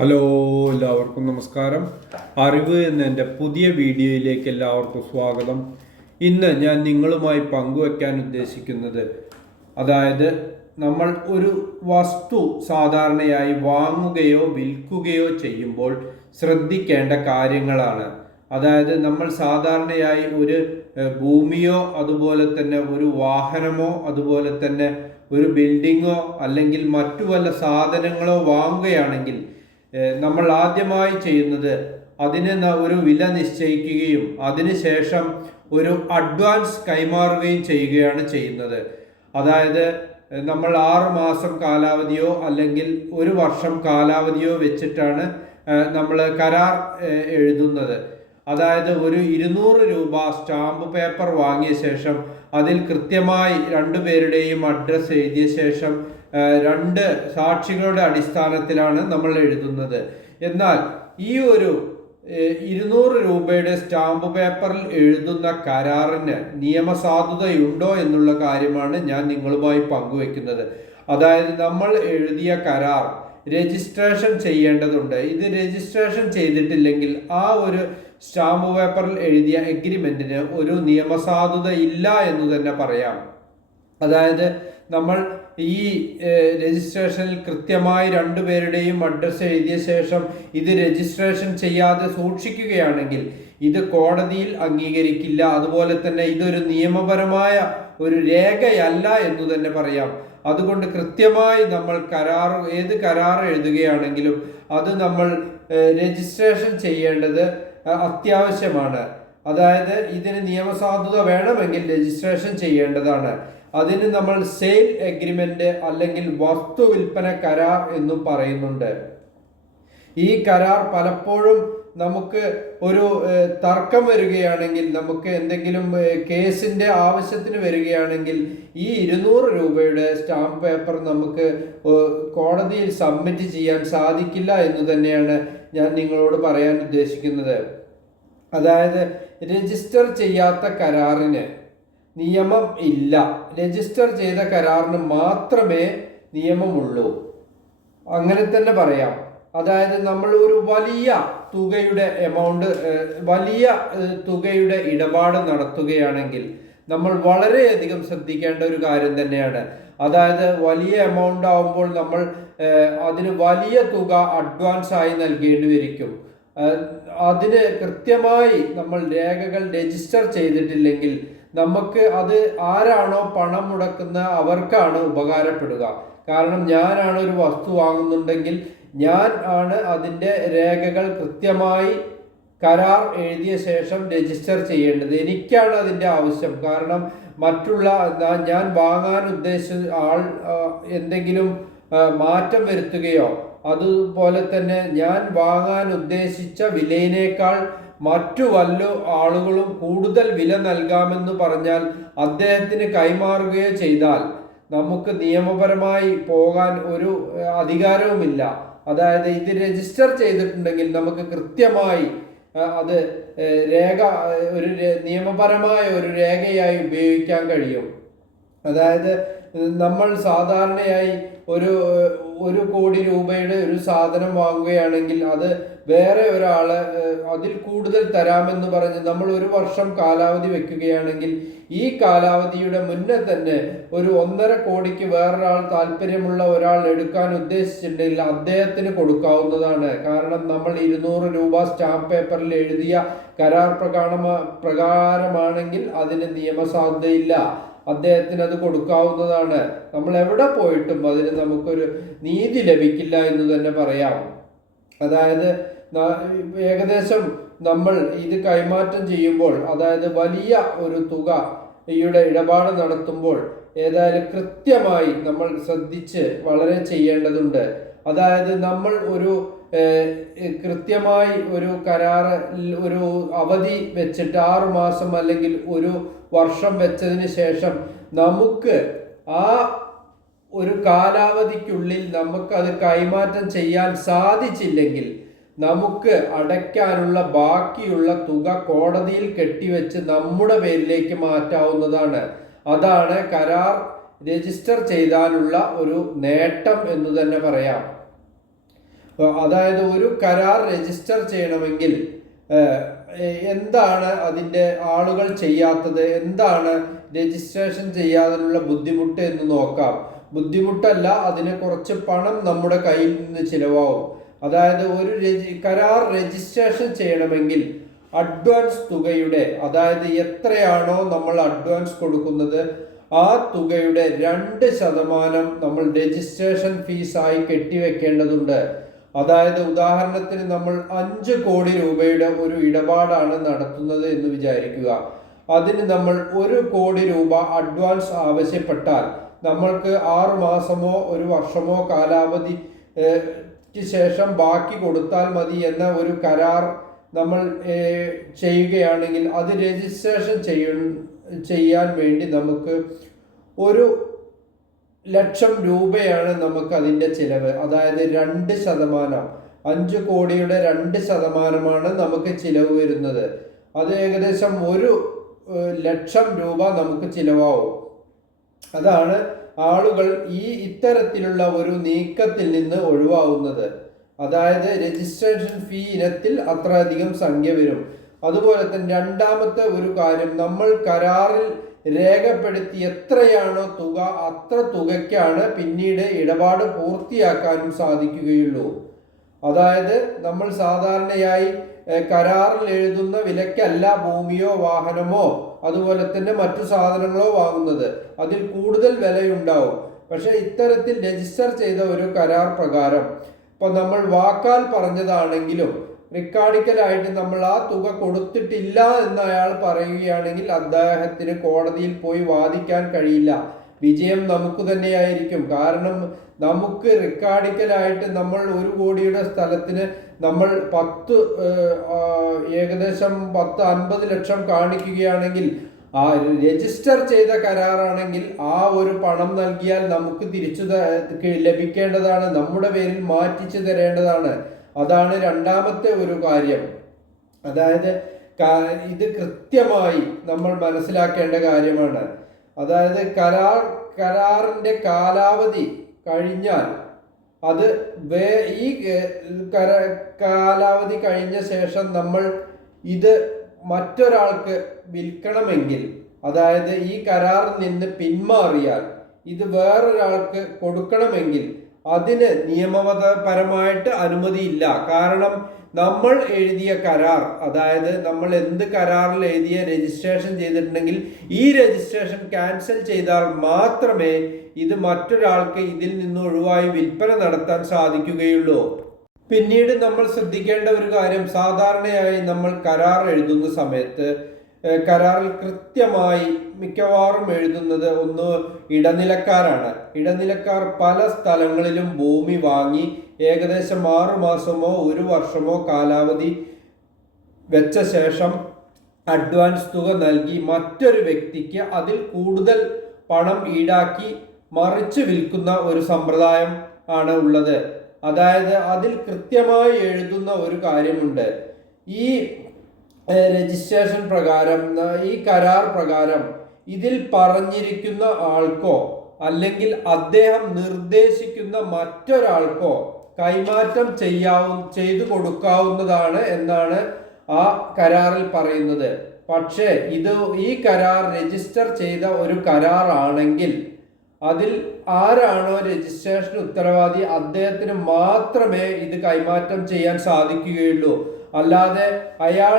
Hello എല്ലാവർക്കും നമസ്കാരം. അറിവ് എന്ന എന്റെ പുതിയ വീഡിയോയിലേക്ക് എല്ലാവർക്കും സ്വാഗതം. ഇന്ന് ഞാൻ നിങ്ങളുമായി പങ്കുവെക്കാൻ ഉദ്ദേശിക്കുന്നത് അതായത് നമ്മൾ ഒരു വസ്തു സാധാരണയായി വാങ്ങുകയോ വിൽക്കുകയോ ചെയ്യുമ്പോൾ ശ്രദ്ധിക്കേണ്ട കാര്യങ്ങളാണ്. അതായത് നമ്മൾ സാധാരണയായി ഒരു ഭൂമിയോ അതുപോലെ തന്നെ ഒരു വാഹനമോ അതുപോലെ തന്നെ ഒരു ബിൽഡിങ്ങോ അല്ലെങ്കിൽ മറ്റു വല്ല സാധനങ്ങളോ വാങ്ങുകയാണെങ്കിൽ നമ്മൾ ആദ്യമായി ചെയ്യുന്നത് അതിന് ഒരു വില നിശ്ചയിക്കുകയും അതിനുശേഷം ഒരു അഡ്വാൻസ് കൈമാറുകയും ചെയ്യുകയാണ് ചെയ്യുന്നത്. അതായത് നമ്മൾ ആറ് മാസം കാലാവധിയോ അല്ലെങ്കിൽ ഒരു വർഷം കാലാവധിയോ വെച്ചിട്ടാണ് നമ്മൾ കരാർ എഴുതുന്നത്. അതായത് ഒരു ഇരുന്നൂറ് രൂപ സ്റ്റാമ്പ് പേപ്പർ വാങ്ങിയ ശേഷം അതിൽ കൃത്യമായി രണ്ടുപേരുടെയും അഡ്രസ്സ് എഴുതിയ ശേഷം രണ്ട് സാക്ഷികളുടെ അടിസ്ഥാനത്തിലാണ് നമ്മൾ എഴുതുന്നത്. എന്നാൽ ഈ ഒരു ഇരുന്നൂറ് രൂപയുടെ സ്റ്റാമ്പ് പേപ്പറിൽ എഴുതുന്ന കരാറിന് നിയമസാധുതയുണ്ടോ എന്നുള്ള കാര്യമാണ് ഞാൻ നിങ്ങളുമായി പങ്കുവെക്കുന്നത്. അതായത് നമ്മൾ എഴുതിയ കരാർ രജിസ്ട്രേഷൻ ചെയ്യേണ്ടതുണ്ട്. ഇത് രജിസ്ട്രേഷൻ ചെയ്തിട്ടില്ലെങ്കിൽ ആ ഒരു സ്റ്റാമ്പ് പേപ്പറിൽ എഴുതിയ എഗ്രിമെന്റിന് ഒരു നിയമസാധുത ഇല്ല എന്ന് തന്നെ പറയാം. അതായത് നമ്മൾ ഈ രജിസ്ട്രേഷനിൽ കൃത്യമായി രണ്ടുപേരുടെയും അഡ്രസ്സ് എഴുതിയ ശേഷം ഇത് രജിസ്ട്രേഷൻ ചെയ്യാതെ സൂക്ഷിക്കുകയാണെങ്കിൽ ഇത് കോടതിയിൽ അംഗീകരിക്കില്ല. അതുപോലെ തന്നെ ഇതൊരു നിയമപരമായ ഒരു രേഖയല്ല എന്ന് തന്നെ പറയാം. അതുകൊണ്ട് കൃത്യമായി നമ്മൾ കരാർ ഏത് കരാർ എഴുതുകയാണെങ്കിലും അത് നമ്മൾ രജിസ്ട്രേഷൻ ചെയ്യേണ്ടത് അത്യാവശ്യമാണ്. അതായത് ഇതിന് നിയമസാധുത വേണമെങ്കിൽ രജിസ്ട്രേഷൻ ചെയ്യേണ്ടതാണ്. അതിന് നമ്മൾ സെയിൽ എഗ്രിമെന്റ് അല്ലെങ്കിൽ വസ്തു വിൽപ്പന കരാർ എന്നും പറയുന്നുണ്ട്. ഈ കരാർ പലപ്പോഴും നമുക്ക് ഒരു തർക്കം വരികയാണെങ്കിൽ നമുക്ക് എന്തെങ്കിലും കേസിന്റെ ആവശ്യത്തിന് വരികയാണെങ്കിൽ ഈ ഇരുന്നൂറ് രൂപയുടെ സ്റ്റാമ്പ് പേപ്പർ നമുക്ക് കോടതിയിൽ സബ്മിറ്റ് ചെയ്യാൻ സാധിക്കില്ല എന്ന് തന്നെയാണ് ഞാൻ നിങ്ങളോട് പറയാൻ ഉദ്ദേശിക്കുന്നത്. അതായത് രജിസ്റ്റർ ചെയ്യാത്ത കരാറിന് നിയമം ഇല്ല. രജിസ്റ്റർ ചെയ്ത കരാറിന് മാത്രമേ നിയമമുള്ളൂ. അങ്ങനെ തന്നെ പറയാം. അതായത് നമ്മൾ ഒരു വലിയ തുകയുടെ എമൗണ്ട് വലിയ തുകയുടെ ഇടപാട് നടത്തുകയാണെങ്കിൽ നമ്മൾ വളരെയധികം ശ്രദ്ധിക്കേണ്ട ഒരു കാര്യം തന്നെയാണ്. അതായത് വലിയ എമൗണ്ട് ആവുമ്പോൾ നമ്മൾ അതിന് വലിയ തുക അഡ്വാൻസ് ആയി നൽകേണ്ടി വരിക്കും. അതിന് കൃത്യമായി നമ്മൾ രേഖകൾ രജിസ്റ്റർ ചെയ്തിട്ടില്ലെങ്കിൽ നമുക്ക് അത് ആരാണോ പണം മുടക്കുന്ന അവർക്കാണ് ഉപകാരപ്പെടുക. കാരണം ഞാനാണ് ഒരു വസ്തു വാങ്ങുന്നുണ്ടെങ്കിൽ ഞാൻ ആണ് അതിന്റെ രേഖകൾ കൃത്യമായി കരാർ എഴുതിയ ശേഷം രജിസ്റ്റർ ചെയ്യേണ്ടത്. എനിക്കാണ് അതിന്റെ ആവശ്യം. കാരണം മറ്റുള്ള ഞാൻ വാങ്ങാൻ ഉദ്ദേശിച്ച ആൾ എന്തെങ്കിലും മാറ്റം വരുത്തുകയോ അതുപോലെ തന്നെ ഞാൻ വാങ്ങാൻ ഉദ്ദേശിച്ച വിലയിനേക്കാൾ മറ്റു വല്ല ആളുകളും കൂടുതൽ വില നൽകാമെന്ന് പറഞ്ഞാൽ അദ്ദേഹത്തിന് കൈമാറുകയോ ചെയ്താൽ നമുക്ക് നിയമപരമായി പോകാൻ ഒരു അധികാരവുമില്ല. അതായത് ഇത് രജിസ്റ്റർ ചെയ്തിട്ടുണ്ടെങ്കിൽ നമുക്ക് കൃത്യമായി അത് രേഖ ഒരു നിയമപരമായ ഒരു രേഖയായി ഉപയോഗിക്കാൻ കഴിയും. അതായത് നമ്മൾ സാധാരണയായി ഒരു ഒരു കോടി രൂപയുടെ ഒരു സാധനം വാങ്ങുകയാണെങ്കിൽ അത് വേറെ ഒരാൾ അതിൽ കൂടുതൽ തരാമെന്ന് പറഞ്ഞ് നമ്മൾ ഒരു വർഷം കാലാവധി വെക്കുകയാണെങ്കിൽ ഈ കാലാവധിയുടെ മുന്നേ തന്നെ ഒരു ഒന്നര കോടിക്ക് വേറൊരാൾ താല്പര്യമുള്ള ഒരാൾ എടുക്കാൻ ഉദ്ദേശിച്ചിട്ടുണ്ടെങ്കിൽ അദ്ദേഹത്തിന് കൊടുക്കാവുന്നതാണ്. കാരണം നമ്മൾ ഇരുന്നൂറ് രൂപ സ്റ്റാമ്പ് പേപ്പറിൽ എഴുതിയ കരാർ പ്രകാരമ പ്രകാരമാണെങ്കിൽ അതിന് നിയമസാധ്യതയില്ല അദ്ദേഹത്തിന് അത് കൊടുക്കാവുന്നതാണ്. നമ്മൾ എവിടെ പോയിട്ടും അതിന് നമുക്കൊരു നീതി ലഭിക്കില്ല എന്ന് തന്നെ പറയാം. അതായത് ഏകദേശം നമ്മൾ ഇത് കൈമാറ്റം ചെയ്യുമ്പോൾ അതായത് വലിയ ഒരു തുക ഈയുടെ ഇടപാട് നടത്തുമ്പോൾ ഏതായാലും കൃത്യമായി നമ്മൾ ശ്രദ്ധിച്ച് വളരെ ചെയ്യേണ്ടതുണ്ട്. അതായത് നമ്മൾ ഒരു കൃത്യമായി ഒരു കരാറ് ഒരു അവധി വെച്ചിട്ട് ആറു മാസം അല്ലെങ്കിൽ ഒരു വർഷം വെച്ചതിന് ശേഷം നമുക്ക് ആ ഒരു കാലാവധിക്കുള്ളിൽ നമുക്കത് കൈമാറ്റം ചെയ്യാൻ സാധിച്ചില്ലെങ്കിൽ നമുക്ക് അടയ്ക്കാനുള്ള ബാക്കിയുള്ള തുക കോടതിയിൽ കെട്ടിവെച്ച് നമ്മുടെ പേരിലേക്ക് മാറ്റാവുന്നതാണ്. അതാണ് കരാർ രജിസ്റ്റർ ചെയ്താലുള്ള ഒരു നേട്ടം എന്ന് തന്നെ പറയാം. അതായത് ഒരു കരാർ രജിസ്റ്റർ ചെയ്യണമെങ്കിൽ എന്താണ് അതിന്റെ ആളുകൾ ചെയ്യാത്തത്? എന്താണ് രജിസ്ട്രേഷൻ ചെയ്യാതിനുള്ള ബുദ്ധിമുട്ട് എന്ന് നോക്കാം. ബുദ്ധിമുട്ടല്ല അതിന് കുറച്ച് പണം നമ്മുടെ കയ്യിൽ നിന്ന് ചിലവാകും. അതായത് ഒരു രജി കരാർ രജിസ്ട്രേഷൻ ചെയ്യണമെങ്കിൽ അഡ്വാൻസ് തുകയുടെ അതായത് എത്രയാണോ നമ്മൾ അഡ്വാൻസ് കൊടുക്കുന്നത് ആ തുകയുടെ രണ്ട് ശതമാനം നമ്മൾ രജിസ്ട്രേഷൻ ഫീസായി കെട്ടിവെക്കേണ്ടതുണ്ട്. അതായത് ഉദാഹരണത്തിന് നമ്മൾ അഞ്ച് കോടി രൂപയുടെ ഒരു ഇടപാടാണ് നടത്തുന്നത് എന്ന് വിചാരിക്കുക. അതിന് നമ്മൾ ഒരു കോടി രൂപ അഡ്വാൻസ് ആവശ്യപ്പെട്ടാൽ നമ്മൾക്ക് ആറു മാസമോ ഒരു വർഷമോ കാലാവധി ശേഷം ബാക്കി കൊടുത്താൽ മതി എന്ന ഒരു കരാർ നമ്മൾ ചെയ്യുകയാണെങ്കിൽ അത് രജിസ്ട്രേഷൻ ചെയ്യ ചെയ്യാൻ വേണ്ടി നമുക്ക് ഒരു ലക്ഷം രൂപയാണ് നമുക്ക് അതിന്റെ ചിലവ്. അതായത് രണ്ട് ശതമാനം. അഞ്ച് കോടിയുടെ രണ്ട് ശതമാനമാണ് നമുക്ക് ചിലവ് വരുന്നത്. അത് ഏകദേശം ഒരു ലക്ഷം രൂപ നമുക്ക് ചിലവാവും. അതാണ് ആളുകൾ ഈ ഇത്തരത്തിലുള്ള ഒരു നീക്കത്തിൽ നിന്ന് ഒഴിവാകുന്നത് അതായത് രജിസ്ട്രേഷൻ ഫീ ഇനത്തിൽ അത്രയധികം സംഖ്യ വരും. അതുപോലെ തന്നെ രണ്ടാമത്തെ ഒരു കാര്യം നമ്മൾ കരാറിൽ രേഖപ്പെടുത്തി എത്രയാണോ തുക അത്ര തുകയ്ക്കാണ് പിന്നീട് ഇടപാട് പൂർത്തിയാക്കാനും സാധിക്കുകയുള്ളൂ. അതായത് നമ്മൾ സാധാരണയായി കരാറിൽ എഴുതുന്ന വിലക്കല്ല ഭൂമിയോ വാഹനമോ അതുപോലെ തന്നെ മറ്റു സാധനങ്ങളോ വാങ്ങുന്നത്. അതിൽ കൂടുതൽ വിലയുണ്ടാവും. പക്ഷേ ഇത്തരത്തിൽ രജിസ്റ്റർ ചെയ്ത ഒരു കരാർ പ്രകാരം ഇപ്പൊ നമ്മൾ വാക്കാൽ പറഞ്ഞതാണെങ്കിലും റിക്കാർഡിക്കലായിട്ട് നമ്മൾ ആ തുക കൊടുത്തിട്ടില്ല എന്ന് അയാൾ പറയുകയാണെങ്കിൽ അദ്ദേഹത്തിന് കോടതിയിൽ പോയി വാദിക്കാൻ കഴിയില്ല. വിജയം നമുക്ക് തന്നെയായിരിക്കും. കാരണം നമുക്ക് റെക്കാർഡിക്കലായിട്ട് നമ്മൾ ഒരു കോടിയുടെ സ്ഥലത്തിന് നമ്മൾ പത്ത് ഏകദേശം പത്ത് അൻപത് ലക്ഷം കാണിക്കുകയാണെങ്കിൽ ആ രജിസ്റ്റർ ചെയ്ത കരാറാണെങ്കിൽ ആ ഒരു പണം നൽകിയാൽ നമുക്ക് തിരിച്ചു ലഭിക്കേണ്ടതാണ്. നമ്മുടെ പേരിൽ മാറ്റിച്ചു തരേണ്ടതാണ്. അതാണ് രണ്ടാമത്തെ ഒരു കാര്യം. അതായത് ഇത് കൃത്യമായി നമ്മൾ മനസ്സിലാക്കേണ്ട കാര്യമാണ്. അതായത് കരാർ കരാറിന്റെ കാലാവധി കഴിഞ്ഞാൽ അത് വേ ഈ കര കാലാവധി കഴിഞ്ഞ ശേഷം നമ്മൾ ഇത് മറ്റൊരാൾക്ക് വിൽക്കണമെങ്കിൽ അതായത് ഈ കരാറിൽ നിന്ന് പിന്മാറിയാൽ ഇത് വേറൊരാൾക്ക് കൊടുക്കണമെങ്കിൽ അതിന് നിയമപരമായിട്ട് അനുമതിയില്ല. കാരണം നമ്മൾ എഴുതിയ കരാർ അതായത് നമ്മൾ എന്ത് കരാറിൽ എഴുതിയ രജിസ്ട്രേഷൻ ചെയ്തിട്ടുണ്ടെങ്കിൽ ഈ രജിസ്ട്രേഷൻ ക്യാൻസൽ ചെയ്താൽ മാത്രമേ ഇത് മറ്റൊരാൾക്ക് ഇതിൽ നിന്ന് ഒഴിവായി വിൽപ്പന നടത്താൻ സാധിക്കുകയുള്ളൂ. പിന്നീട് നമ്മൾ ശ്രദ്ധിക്കേണ്ട ഒരു കാര്യം സാധാരണയായി നമ്മൾ കരാർ എഴുതുന്ന സമയത്ത് കരാറിൽ കൃത്യമായി മിക്കവാറും എഴുതുന്നത് ഒന്ന് ഇടനിലക്കാരാണ്. ഇടനിലക്കാർ പല സ്ഥലങ്ങളിലും ഭൂമി വാങ്ങി ഏകദേശം ആറു മാസമോ ഒരു വർഷമോ കാലാവധി വെച്ച ശേഷം അഡ്വാൻസ് തുക നൽകി മറ്റൊരു വ്യക്തിക്ക് അതിൽ കൂടുതൽ പണം ഈടാക്കി മറിച്ച് വിൽക്കുന്ന ഒരു സമ്പ്രദായം ആണ് ഉള്ളത്. അതായത് അതിൽ കൃത്യമായി എഴുതുന്ന ഒരു കാര്യമുണ്ട്. ഈ രജിസ്ട്രേഷൻ പ്രകാരം ഈ കരാർ പ്രകാരം ഇതിൽ പറഞ്ഞിരിക്കുന്ന ആൾക്കോ അല്ലെങ്കിൽ അദ്ദേഹം നിർദ്ദേശിക്കുന്ന മറ്റൊരാൾക്കോ കൈമാറ്റം ചെയ്യാവും ചെയ്തു കൊടുക്കാവുന്നതാണ് എന്നാണ് ആ കരാറിൽ പറയുന്നത്. പക്ഷേ ഇത് ഈ കരാർ രജിസ്റ്റർ ചെയ്ത ഒരു കരാറാണെങ്കിൽ അതിൽ ആരാണോ രജിസ്ട്രേഷൻ ഉത്തരവാദി അദ്ദേഹത്തിന് മാത്രമേ ഇത് കൈമാറ്റം ചെയ്യാൻ സാധിക്കുകയുള്ളൂ. അല്ലാതെ അയാൾ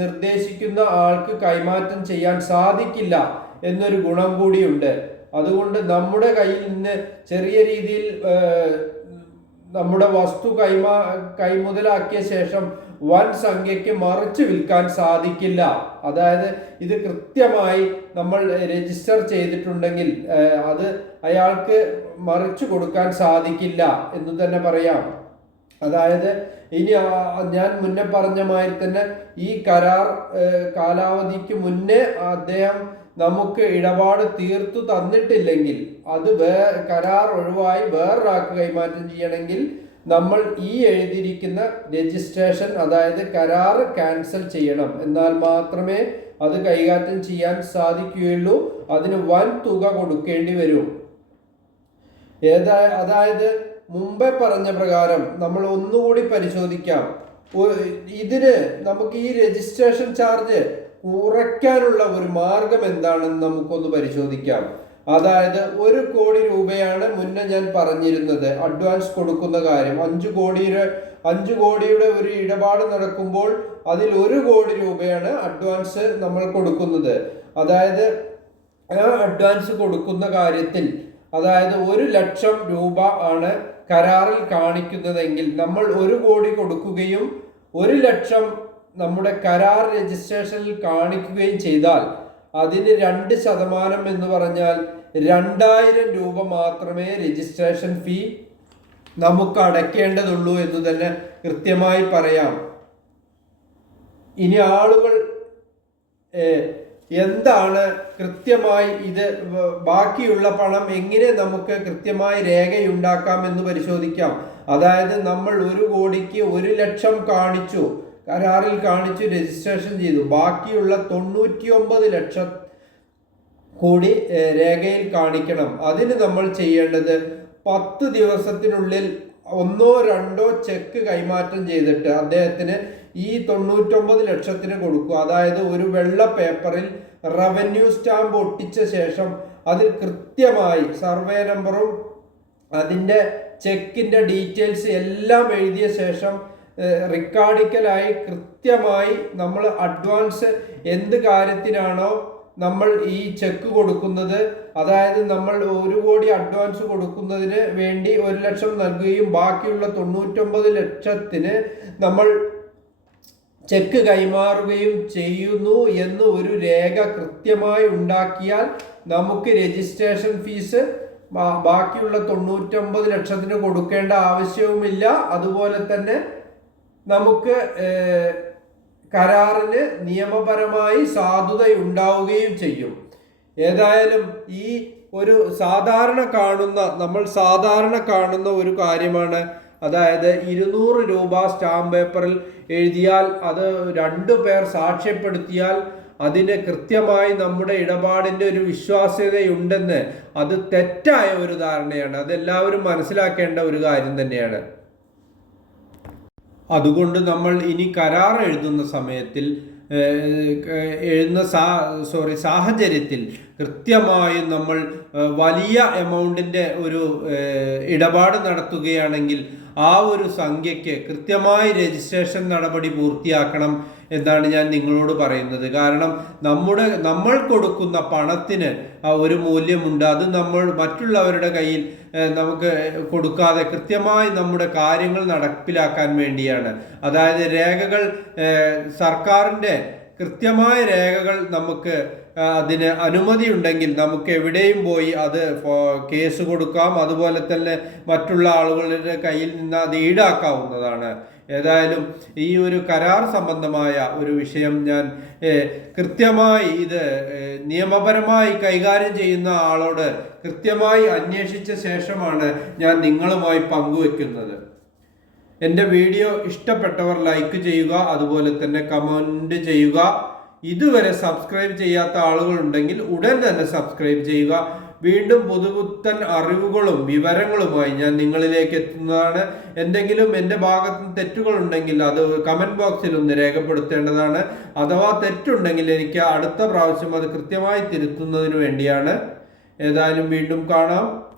നിർദ്ദേശിക്കുന്ന ആൾക്ക് കൈമാറ്റം ചെയ്യാൻ സാധിക്കില്ല എന്നൊരു ഗുണം കൂടിയുണ്ട്. അതുകൊണ്ട് നമ്മുടെ കയ്യിൽ നിന്ന് ചെറിയ രീതിയിൽ നമ്മുടെ വസ്തു കൈമാ കൈമുതലാക്കിയ ശേഷം വൻ സംഖ്യയ്ക്ക് മറിച്ച് വിൽക്കാൻ സാധിക്കില്ല. അതായത് ഇത് കൃത്യമായി നമ്മൾ രജിസ്റ്റർ ചെയ്തിട്ടുണ്ടെങ്കിൽ അത് അയാൾക്ക് മറിച്ചു കൊടുക്കാൻ സാധിക്കില്ല എന്ന് തന്നെ പറയാം. അതായത് ഇനി ഞാൻ മുന്നേ പറഞ്ഞ മാതിരി തന്നെ ഈ കരാർ കാലാവധിക്ക് മുന്നേ അദ്ദേഹം നമുക്ക് ഇടപാട് തീർത്തു തന്നിട്ടില്ലെങ്കിൽ അത് വേ കരാർ ഒഴിവായി വേറൊരാൾക്ക് കൈമാറ്റം ചെയ്യണമെങ്കിൽ നമ്മൾ ഈ എഴുതിയിരിക്കുന്ന രജിസ്ട്രേഷൻ അതായത് കരാർ ക്യാൻസൽ ചെയ്യണം. എന്നാൽ മാത്രമേ അത് കൈകാര്യം ചെയ്യാൻ സാധിക്കുകയുള്ളൂ. അതിന് വൻ തുക കൊടുക്കേണ്ടി വരും. ഏതാ അതായത് മുമ്പേ പറഞ്ഞ പ്രകാരം നമ്മൾ ഒന്നുകൂടി പരിശോധിക്കാം. ഇതിന് നമുക്ക് ഈ രജിസ്ട്രേഷൻ ചാർജ് കുറയ്ക്കാനുള്ള ഒരു മാർഗം എന്താണെന്ന് നമുക്കൊന്ന് പരിശോധിക്കാം. അതായത് ഒരു കോടി രൂപയാണ് മുന്നേ ഞാൻ പറഞ്ഞിരുന്നത്. അഡ്വാൻസ് കൊടുക്കുന്ന കാര്യം. അഞ്ചു കോടിയുടെ അഞ്ചു കോടിയുടെ ഒരു ഇടപാട് നടക്കുമ്പോൾ അതിൽ ഒരു കോടി രൂപയാണ് അഡ്വാൻസ് നമ്മൾ കൊടുക്കുന്നത്. അതായത് ആ അഡ്വാൻസ് കൊടുക്കുന്ന കാര്യത്തിൽ അതായത് ഒരു ലക്ഷം രൂപ ആണ് കരാറിൽ കാണിക്കുന്നതെങ്കിൽ നമ്മൾ ഒരു കോടി കൊടുക്കുകയും ഒരു ലക്ഷം നമ്മുടെ കരാർ രജിസ്ട്രേഷനിൽ കാണിക്കുകയും ചെയ്താൽ അതിന് രണ്ട് ശതമാനം എന്ന് പറഞ്ഞാൽ രണ്ടായിരം രൂപ മാത്രമേ രജിസ്ട്രേഷൻ ഫീ നമുക്ക് അടയ്ക്കേണ്ടതുള്ളൂ എന്ന് തന്നെ കൃത്യമായി പറയാം. ഇനി ആളുകൾ എന്താണ് കൃത്യമായി ഇത് ബാക്കിയുള്ള പണം എങ്ങനെ നമുക്ക് കൃത്യമായി രേഖയുണ്ടാക്കാം എന്ന് പരിശോധിക്കാം. അതായത് നമ്മൾ ഒരു കോടിക്ക് ഒരു ലക്ഷം കാണിച്ചു. കരാറിൽ കാണിച്ചു രജിസ്ട്രേഷൻ ചെയ്തു. ബാക്കിയുള്ള തൊണ്ണൂറ്റി ഒമ്പത് ലക്ഷം കൂടി രേഖയിൽ കാണിക്കണം. അതിന് നമ്മൾ ചെയ്യേണ്ടത് പത്ത് ദിവസത്തിനുള്ളിൽ ഒന്നോ രണ്ടോ ചെക്ക് കൈമാറ്റം ചെയ്തിട്ട് അദ്ദേഹത്തിന് ഈ തൊണ്ണൂറ്റൊമ്പത് ലക്ഷത്തിന് കൊടുക്കുക. അതായത് ഒരു വെള്ള പേപ്പറിൽ റവന്യൂ സ്റ്റാമ്പ് ഒട്ടിച്ച ശേഷം അതിൽ കൃത്യമായി സർവേ നമ്പറും അതിന്റെ ചെക്കിന്റെ ഡീറ്റെയിൽസ് എല്ലാം എഴുതിയ ശേഷം റിക്കാർഡിക്കലായി കൃത്യമായി നമ്മൾ അഡ്വാൻസ് എന്ത് കാര്യത്തിനാണോ നമ്മൾ ഈ ചെക്ക് കൊടുക്കുന്നത്. അതായത് നമ്മൾ ഒരു കോടി അഡ്വാൻസ് കൊടുക്കുന്നതിന് വേണ്ടി ഒരു ലക്ഷം നൽകുകയും ബാക്കിയുള്ള തൊണ്ണൂറ്റൊമ്പത് ലക്ഷത്തിന് നമ്മൾ ചെക്ക് കൈമാറുകയും ചെയ്യുന്നു എന്ന് ഒരു രേഖ കൃത്യമായി ഉണ്ടാക്കിയാൽ നമുക്ക് രജിസ്ട്രേഷൻ ഫീസ് ബാക്കിയുള്ള തൊണ്ണൂറ്റൊമ്പത് ലക്ഷത്തിന് കൊടുക്കേണ്ട ആവശ്യവുമില്ല. അതുപോലെ തന്നെ നമുക്ക് കരാറിന് നിയമപരമായി സാധുത ഉണ്ടാവുകയും ചെയ്യും. ഏതായാലും ഈ ഒരു സാധാരണ കാണുന്ന നമ്മൾ സാധാരണ കാണുന്ന ഒരു കാര്യമാണ്. അതായത് ഇരുന്നൂറ് രൂപ സ്റ്റാമ്പ് പേപ്പറിൽ എഴുതിയാൽ അത് രണ്ടു പേർ സാക്ഷ്യപ്പെടുത്തിയാൽ അതിന് കൃത്യമായി നമ്മുടെ ഇടപാടിന്റെ ഒരു വിശ്വാസ്യതയുണ്ടെന്ന്. അത് തെറ്റായ ഒരു ധാരണയാണ്. അതെല്ലാവരും മനസ്സിലാക്കേണ്ട ഒരു കാര്യം തന്നെയാണ്. അതുകൊണ്ട് നമ്മൾ ഇനി കരാർ എഴുതുന്ന സമയത്തിൽ എഴുതുന്ന സാ സോറി സാഹചര്യത്തിൽ കൃത്യമായും നമ്മൾ വലിയ എമൗണ്ടിന്റെ ഒരു ഇടപാട് നടത്തുകയാണെങ്കിൽ ആ ഒരു സംഖ്യയ്ക്ക് കൃത്യമായി രജിസ്ട്രേഷൻ നടപടി പൂർത്തിയാക്കണം എന്നാണ് ഞാൻ നിങ്ങളോട് പറയുന്നത്. കാരണം നമ്മുടെ നമ്മൾ കൊടുക്കുന്ന പണത്തിന് ഒരു മൂല്യമുണ്ട്. അത് നമ്മൾ മറ്റുള്ളവരുടെ കയ്യിൽ നമുക്ക് കൊടുക്കാതെ കൃത്യമായി നമ്മുടെ കാര്യങ്ങൾ നടപ്പിലാക്കാൻ വേണ്ടിയാണ്. അതായത് രേഖകൾ സർക്കാരിന്റെ കൃത്യമായ രേഖകൾ നമുക്ക് അതിന് അനുമതി ഉണ്ടെങ്കിൽ നമുക്ക് എവിടെയും പോയി അത് കേസ് കൊടുക്കാം. അതുപോലെ തന്നെ മറ്റുള്ള ആളുകളുടെ കയ്യിൽ നിന്ന് അത് ഈടാക്കാവുന്നതാണ്. ഏതായാലും ഈ ഒരു കരാർ സംബന്ധമായ ഒരു വിഷയം ഞാൻ കൃത്യമായി ഇത് നിയമപരമായി കൈകാര്യം ചെയ്യുന്ന ആളോട് കൃത്യമായി അന്വേഷിച്ച ശേഷമാണ് ഞാൻ നിങ്ങളുമായി പങ്കുവെക്കുന്നത്. എന്റെ വീഡിയോ ഇഷ്ടപ്പെട്ടവർ ലൈക്ക് ചെയ്യുക അതുപോലെ തന്നെ കമന്റ് ചെയ്യുക. ഇതുവരെ സബ്സ്ക്രൈബ് ചെയ്യാത്ത ആളുകളുണ്ടെങ്കിൽ ഉടൻ തന്നെ സബ്സ്ക്രൈബ് ചെയ്യുക. വീണ്ടും പുതുപുത്തൻ അറിവുകളും വിവരങ്ങളുമായി ഞാൻ നിങ്ങളിലേക്ക് എത്തുന്നതാണ്. എന്തെങ്കിലും എന്റെ ഭാഗത്ത് തെറ്റുകൾ ഉണ്ടെങ്കിൽ അത് കമന്റ് ബോക്സിൽ ഒന്ന് രേഖപ്പെടുത്തേണ്ടതാണ്. അഥവാ തെറ്റുണ്ടെങ്കിൽ എനിക്ക് അടുത്ത പ്രാവശ്യം അത് കൃത്യമായി തിരുത്തുന്നതിന് വേണ്ടിയാണ്. ഏതായാലും വീണ്ടും കാണാം.